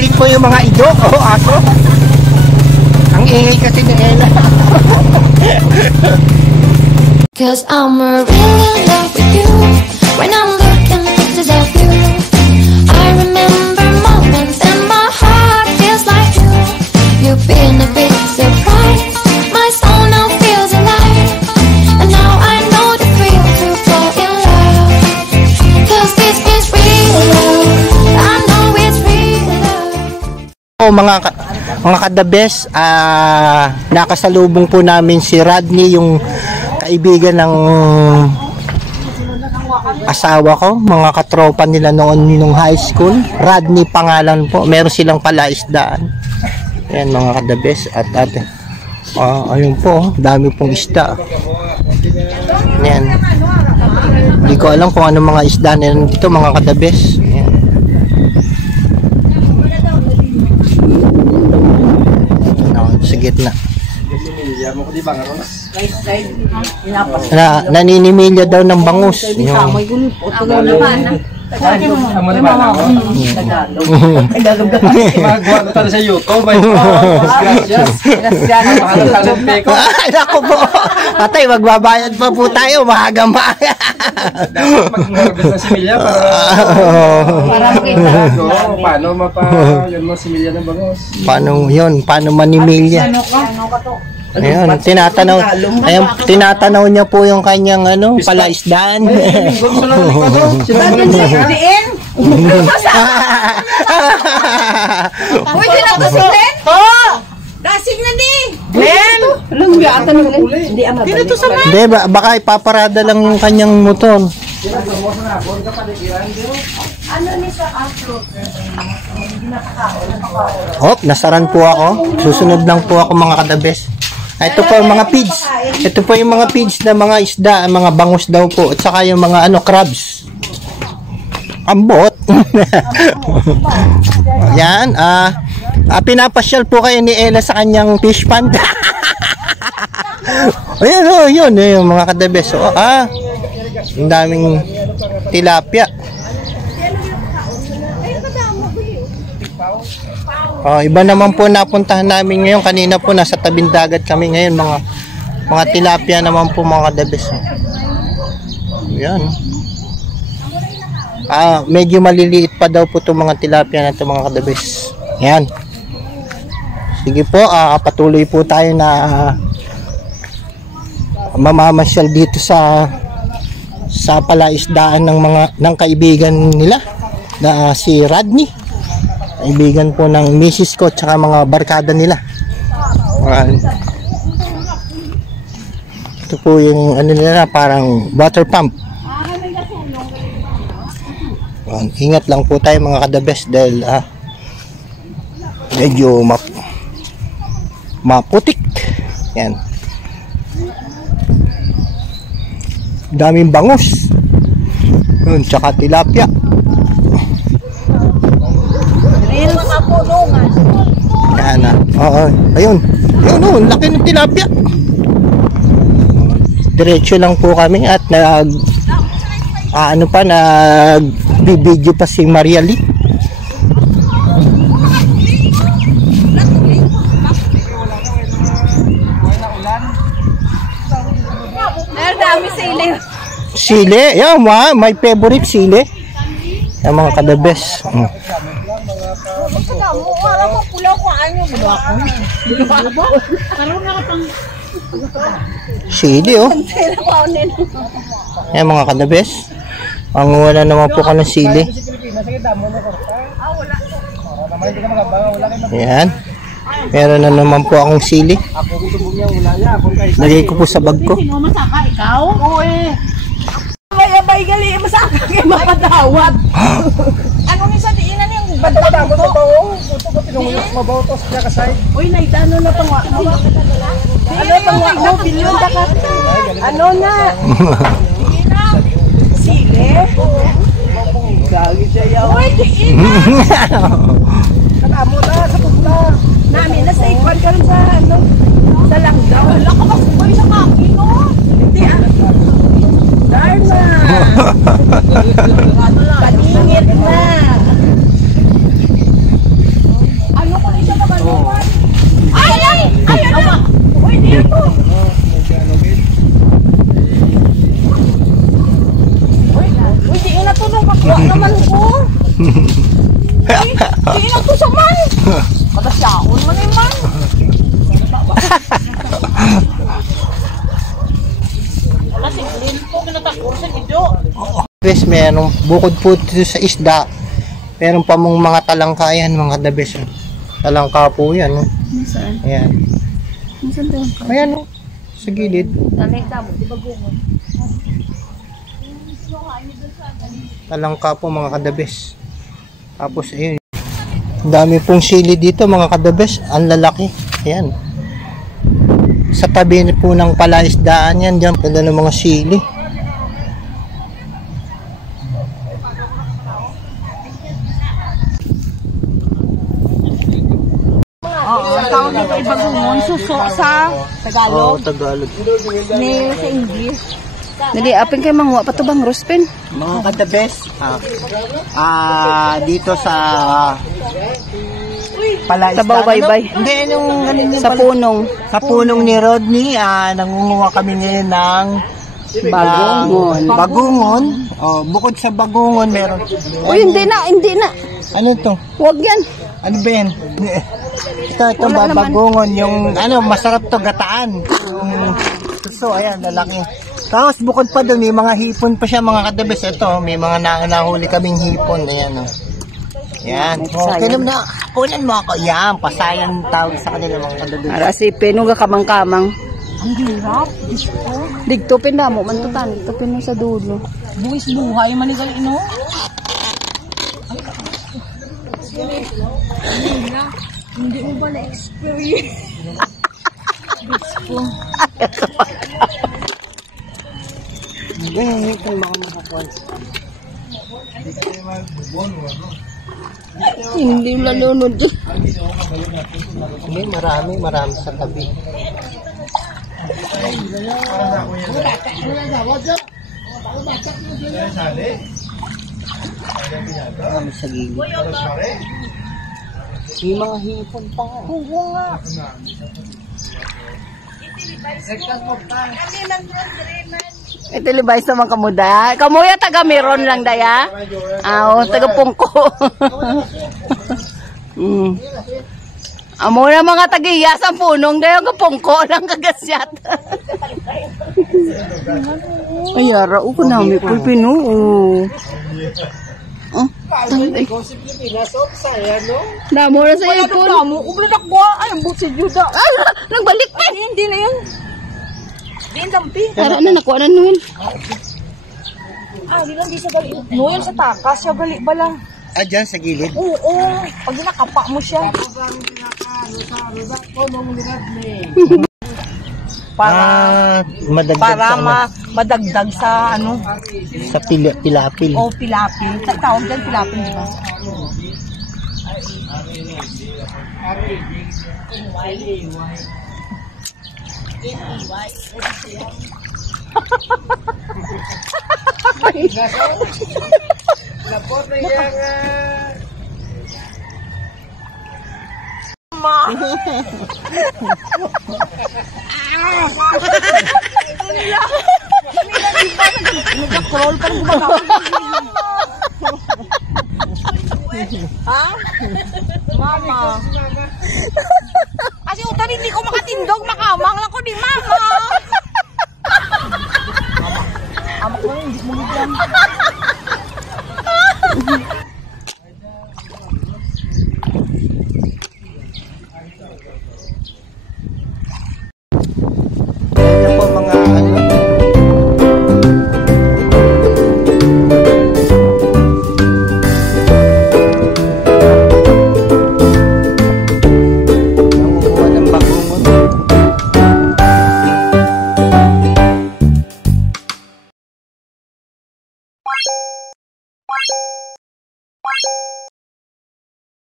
narinig po yung mga ido o aso. Ang ingay kasi ni Ella. Cause I'm really in love with you. When I'm looking at pictures of you, I remember moments and my heart feels like you. You've been a big surprise. My soul now feels alive. And now I know the thrill to fall in love. Cause this is real love. I know it's real love. O mga ka-the best, nakasalubong po namin si Rodney, yung kaibigan ng asawa ko, mga katropa nila noon nung high school. Rodney pangalan po. Meron silang palaisdaan. Ayan mga ka-the best. At ayun po, dami pong isda. Ayan. Hindi ko alam kung ano mga isda nila dito mga ka-the best. Ayan. Sa gitna. Naninimilya daw ng bangus. Sa YouTube. Ako po. Patay, magbabayad pa po tayo. Mahaga-mahaga. Mag-harvest ng similya para paano yun mo similya ng bangus. Paano manimilya? Ayun, tinatanaw niya po yung kanyang palaisdaan. Uy, tinatusilin? Oo! Dasig na ni! Glenn! Hindi, baka ipaparada lang yung kanyang motor. Nasaran po ako. Susunod lang po ako mga kadabes. Ito po yung mga pids. Ito po yung mga pids na mga isda, mga bangus daw po. At saka yung mga crabs. Ambot. Yan. Pinapasyal po kayo ni Ella sa kanyang fish pond. Ayun, yun. Yung mga kadabes. Ang daming tilapia. Iba naman po napuntahan namin ngayon. Kanina po nasa tabing dagat kami ngayon. Mga tilapia naman po mga kadabes. Yan. Medyo maliliit pa daw po itong mga tilapia na ito mga kadabes. Yan. Sige po, patuloy po tayo na mamamasyal dito sa palaisdaan ng kaibigan nila na si Rodney. Kaibigan po ng misis ko at mga barkada nila. Ito po yung nila, parang water pump. Ingat lang po tayo mga kadabes dahil medyo maputik. Yan. Daming bangus. Tsaka tilapia. Yan ayun. Ayun, laki ng tilapia. Diretso lang po kami at nagbibideo pa si Maria Lee. Sili, yan my favorite sili. Yung mga kadabes. Sili yan mga kadabes. Ang wala naman po ka ng sili. Yan. Meron na naman po akong sili. Lagay ko po sa bag ko. Ikaw? Oo eh. Abay gali, masaka kayo mapadawat. Ano ni sa diinan yung badang to? Puto ko tinungulok mabaw to sa kasay. Uy, naitano na pang ano pang bilyon ka. Ano na? Sile? Gagi siya yaw. Uy, diinan. Katamo na sa punta. Namin na sa ikwan ka rin sa sa langgaw. Wala ka masubay sa makino. Hindi Dharma! Paningit na! best, meron bukod po dito sa isda, meron pa mong mga talangkayan mga the best. Talangka po yan. No? Saan? Ayan. Saan doon? Ayan no? Sa gilid. Talangka mo, di ba gungon? Talangka po mga kadabes. Tapos ayun. Ang dami pong sili dito mga kadabes. Ang lalaki. Ayan. Sa tabi po ng palaisdaan yan. Diyan pala ng mga sili. Ang tawag dito ay bagungon, suso sa Tagalog. Tagalog. Snail sa English. Dali, apin kayo mangwa pa to bang Rospen? Mga kadabes. Dito sa palaisdaan. Tabaw baybay. Hindi, yung ganun yung Sa punong. Sa punong ni Rodney, nangunguha kami ngayon ng Bagungon. Bagungon. Oh, bukod sa bagungon, meron. Uy, hindi na, hindi na. Ano to? Huwag yan. Ano ba yan? Ito bagungon. Yung masarap to gataan. Yung suso, ayan, lalaki. Tapos bukod pa doon, may mga hipon pa siya mga kadabes. Ito, may mga nahuli kaming hipon. Ayan, oh. Yan. Okay naman na. Kunan mo ako. Yan. Pasayan tawag sa kanila mga kadabes. Ara si Penuga kamang-kamang. Ang hirap. Digtupin na mo. Mantutan. Digtupin mo sa dulo. Buwis buhay. Manigal ino. Hindi mo ba na-experience? Hindi ko makakuha. Hindi lalunod. Hindi, marami sa tabi. Marami sa gilid. May mga hipon pa nga. Oo nga. Ito libay sa mga kamuda. Kamuya taga meron lang daya. Taga pungko. Amo na mga tagiya sa punong dayo ka pungko lang kagasyat. Ay ara ko nami ko pinuo. Damo na sa ipon. Damo ko na nakwa. Ay ang butsi juda. Nagbalik pa. Hindi na yan. Din dampi. Para na nakuha na nun. Di sa gali. Noon sa takas, siya gali ba lang? Dyan sa gilid? Oo. Pag nakapa mo siya. Para madagdag sa sa pilapil. O pilapil. Sa tawag din pilapil, di ba? Lapot na yan. Ma. Nag-crawl pa rin Ha? Mama. Kasi utan hindi ko makatindog, makamang lang ko di mama. Ama ko hindi mo bigyan.